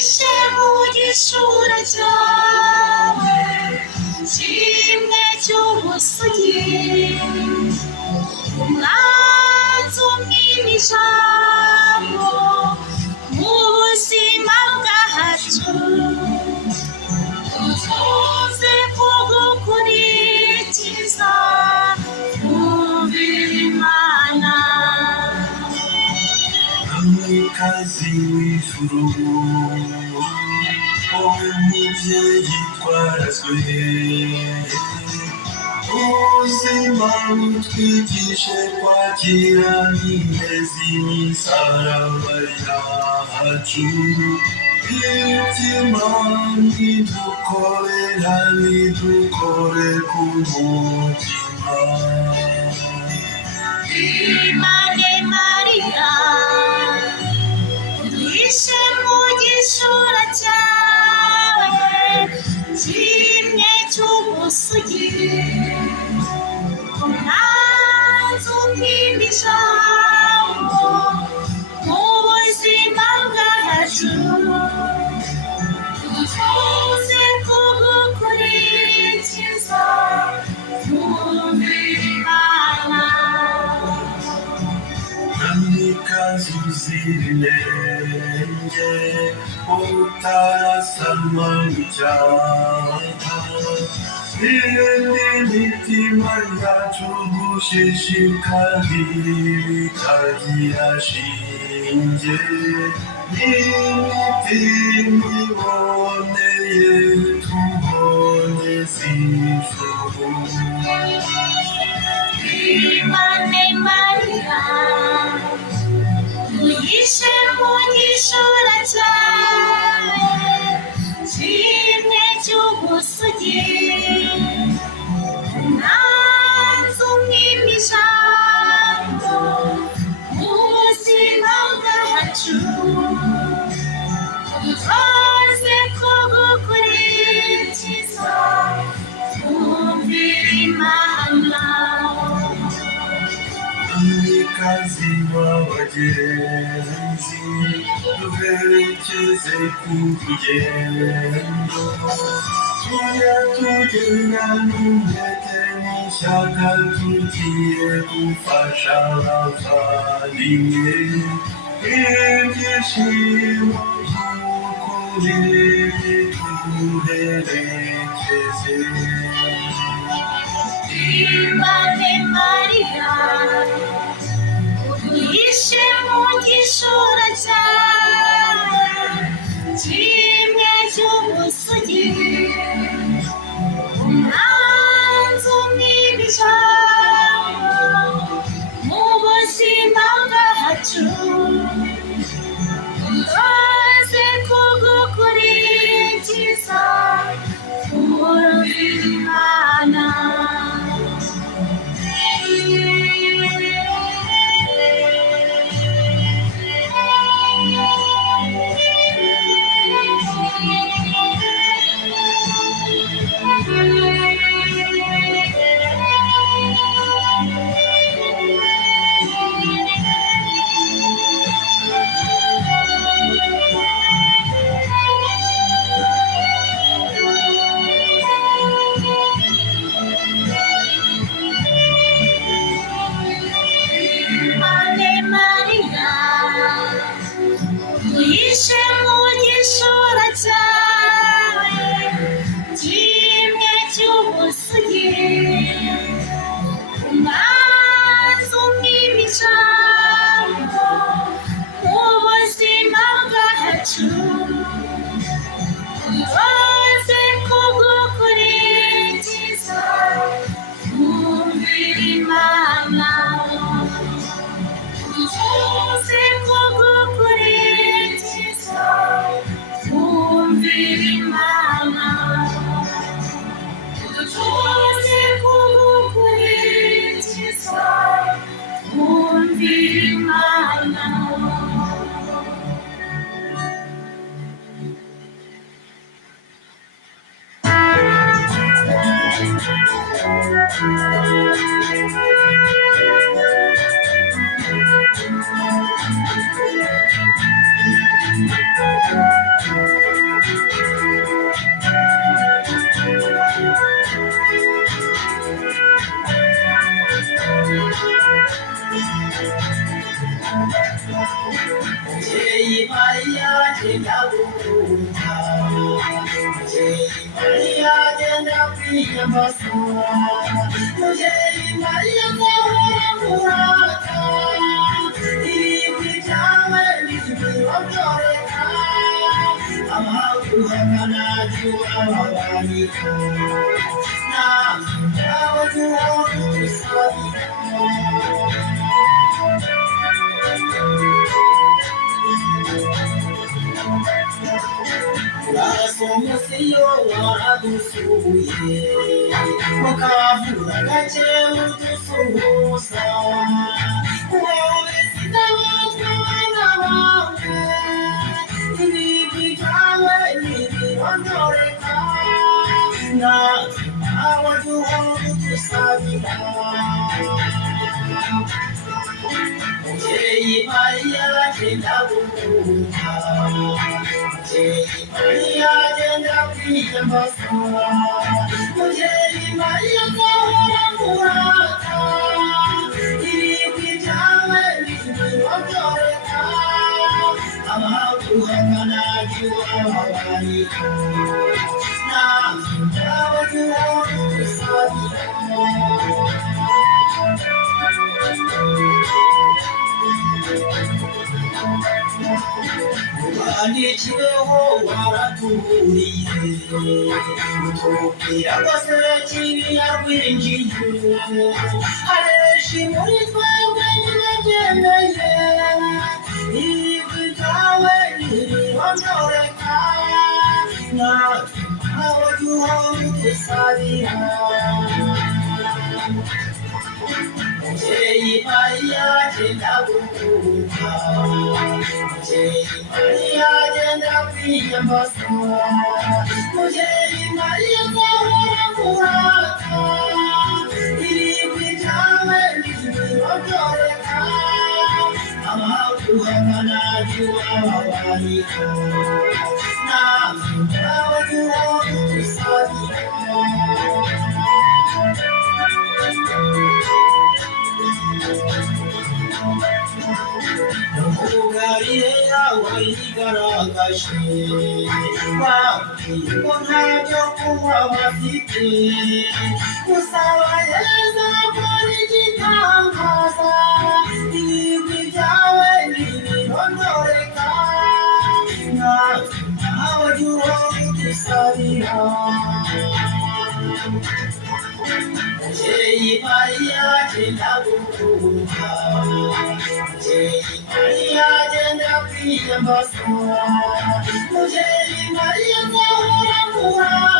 uhishe mu gishura cyawe kimwe cy'ubusugi, umwanzi umwima ijambo mu buzima bwacu, tuze kugukurikiza twumvira Imana. Mwamikazi w'ijuru, wowe mubyeyi twarazwe, ubuzima butwigishe kwakira ineza imisaraba yacu, imitima ntidukorera ntidukore ku mutima. Imane Mariya, uhishe mu gishura cyawe kimwe cy'ubusugi, umwanzi umwima ijambo mu buzima bwacu, tuze kugukurikiza twumvira Imana. Mwamikazi uzira inenge, utarasanwa n'icyaha, irinde imitima yacu gushishikari bitagira shinge, n'imitima iboneye tubonye z'ijuru. Imane Mariya, uhishe mu gishura cyawe kimwe cy'ubusugi, umwanzi umwima ijambo mu buzima bwacu, tuze kugukurikiza twumvira Imana. Mwamikazi w'abagenzi, duherekeze ku rugendo, tujya tugenda n'umwete n'ishyaka, tugiye gufasha abavandimwe, ibyishimo by'ukuri bituherekeze. Imane Mariya, uhishe mu gishura cyawe kimwe cy'ubusugi, umwanzi umwima ijambo mu buzima bwacu, tuze kugukurikiza twumvira Imana. Mubyeyi Mariya genda gukunda, Mubyeyi Mariya genda kwiyambaza, Mubyeyi Mariya nzahora nkurata, ibigwi byawe bizibirondoreka, abaguhakana ntiwababarika, natwe ngawe duhora dusabira. Urasomosiyo waradusuye, mukavuga gake udusuhuza, wowe sitabatwa abana bawe, ibigwi byawe ntibirondoreka, natwe nawe duhora udusabira. Mubyeyi Mariya genda gukunda, Mubyeyi Mariya genda kwiyambaza, Mubyeyi Mariya nzahora nkurata, ibigwi byawe bizibirondoreka, abaguhakana ntiwababarika, natwe ngawe duhora udusabira. Wandikiweho waratuburiye, utubwira ko se kibi yarwinjiye, abenshi muri twebwe ntibabyemeye, ibigwi byawe ntibirondoreka, natwe nawe duhora udusabira. Mubyeyi Mariya genda gukunda, Mubyeyi Mariya genda kwiyambaza, Mubyeyi Mariya nzahora nkurata, ibigwi byawe bizibirondoreka, abaguhakana ntiwababarika, natwe ngawe duhora udusabira. Ugarire yawe yigaragaje, babwiye ko ntabyo kunywa bafite, gusaba Yesu akora igitangaza, ibigwi byawe ntibirondoreka, natwe nawe duhora udusabira. Mubyeyi Mariya genda gukunda, Mubyeyi Mariya genda kwiyambaza, Mubyeyi Mariya nzahora nkurata.